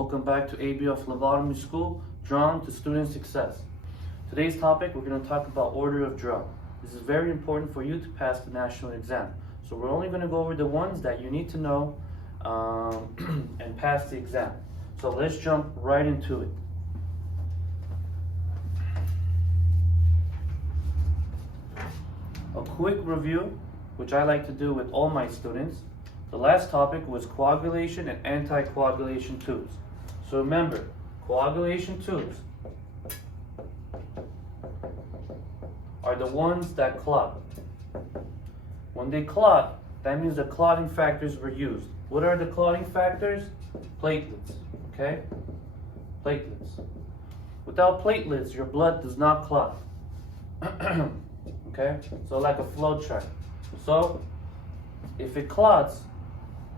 Welcome back to ABO Phlebotomy School, drawn to student success. Today's topic, we're going to talk about order of draw. This is very important for you to pass the national exam. So we're only going to go over the ones that you need to know and pass the exam. So let's jump right into it. A quick review, which I like to do with all my students. The last topic was coagulation and anticoagulation tubes. So remember, coagulation tubes are the ones that clot. When they clot, that means the clotting factors were used. What are the clotting factors? Platelets, okay? Platelets. Without platelets, your blood does not clot. Okay? So like a flow chart. So, if it clots,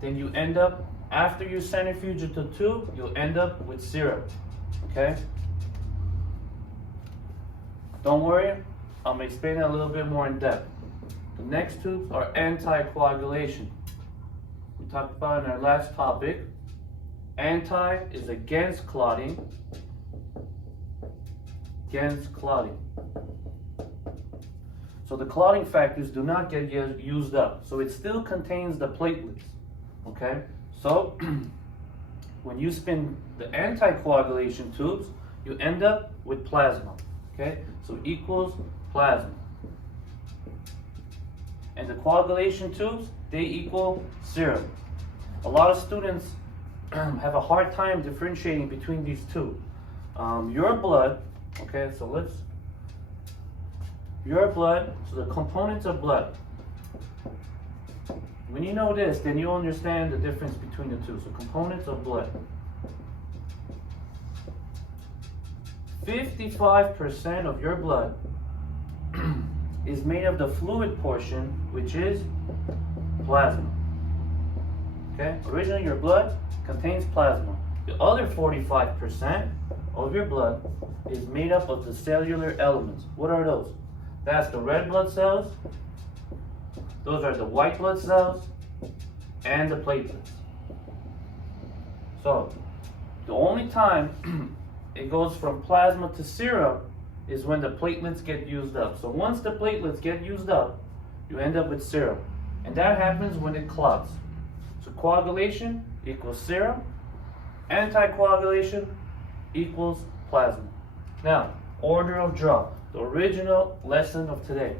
then you end up, after you centrifuge it to tube, you'll end up with syrup, okay? Don't worry, I'm explaining a little bit more in depth. The next tubes are anticoagulation. We talked about in our last topic. Anti is against clotting. Against clotting. So the clotting factors do not get used up. So it still contains the platelets. Okay, so when you spin the anticoagulation tubes, you end up with plasma. Okay, so equals plasma. And the coagulation tubes, they equal serum. A lot of students have a hard time differentiating between these two. Your blood, okay, so your blood, so the components of blood. When you know this, then you understand the difference between the two. So components of blood. 55% of your blood is made of the fluid portion, which is plasma. Okay? Originally your blood contains plasma. The other 45% of your blood is made up of the cellular elements. What are those? That's the red blood cells. Those are the white blood cells and the platelets. So, the only time it goes from plasma to serum is when the platelets get used up. So once the platelets get used up, you end up with serum. And that happens when it clots. So coagulation equals serum, anticoagulation equals plasma. Now, order of draw, the original lesson of today.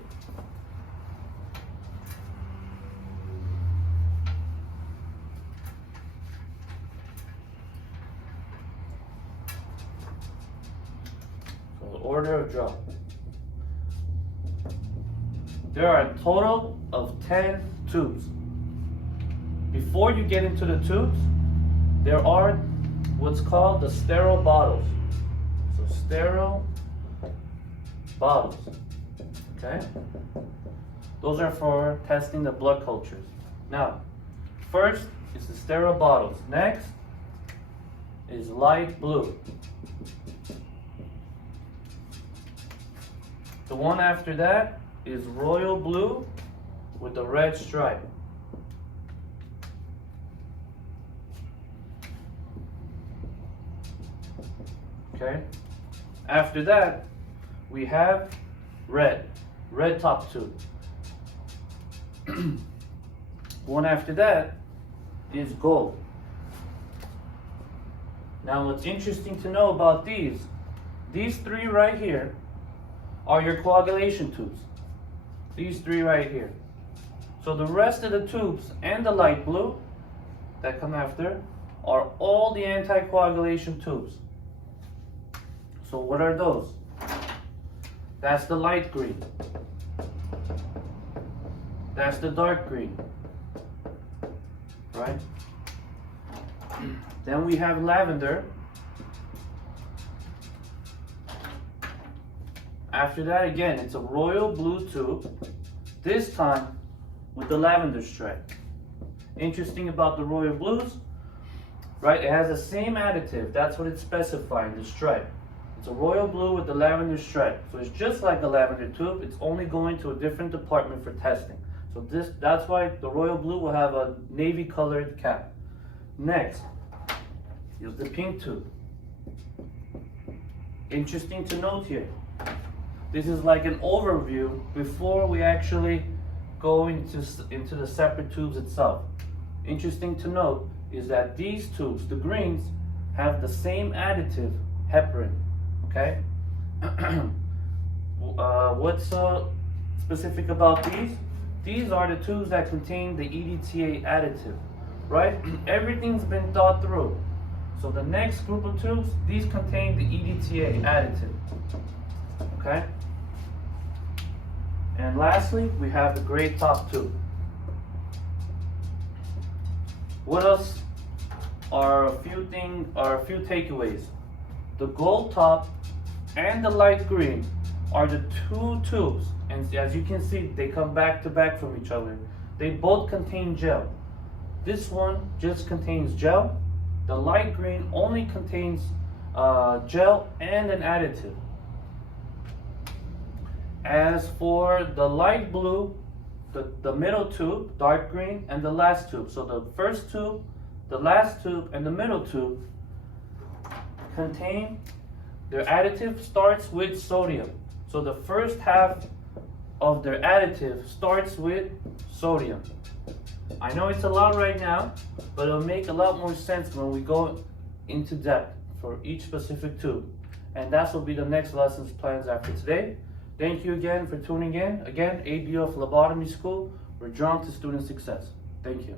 Order of draw. There are a total of 10 tubes. Before you get into the tubes, there are what's called the sterile bottles. So sterile bottles, okay? Those are for testing the blood cultures. Now, first is the sterile bottles. Next is light blue. The one after that is royal blue with the red stripe. Okay. After that, we have red top tube. One after that is gold. Now what's interesting to know about these three right here are your coagulation tubes. These three right here. So the rest of the tubes and the light blue that come after are all the anticoagulation tubes. So what are those? That's the light green. That's the dark green. Right? Then we have lavender. After that, again, it's a royal blue tube, this time with the lavender stripe. Interesting about the royal blues, right? It has the same additive. That's what it's specifying, the stripe. It's a royal blue with the lavender stripe. So it's just like the lavender tube. It's only going to a different department for testing. So that's why the royal blue will have a navy colored cap. Next, Here's the pink tube. Interesting to note here. This is like an overview before we actually go into the separate tubes itself. Interesting to note is that these tubes, the greens, have the same additive, heparin. Okay. What's specific about these? These are the tubes that contain the EDTA additive, right? Everything's been thought through. So the next group of tubes, these contain the EDTA additive, okay? And lastly, we have the gray top tube. What else are a few takeaways? The gold top and the light green are the two tubes, and as you can see, they come back to back from each other. They both contain gel. This one just contains gel. The light green only contains gel and an additive. As for the light blue, the middle tube, dark green, and the last tube. So the first tube, the last tube, and the middle tube contain, their additive starts with sodium. So the first half of their additive starts with sodium. I know it's a lot right now, but it'll make a lot more sense when we go into depth for each specific tube. And that will be the next lessons plans after today. Thank you again for tuning in. Again, ABO Phlebotomy School, we're drawn to student success. Thank you.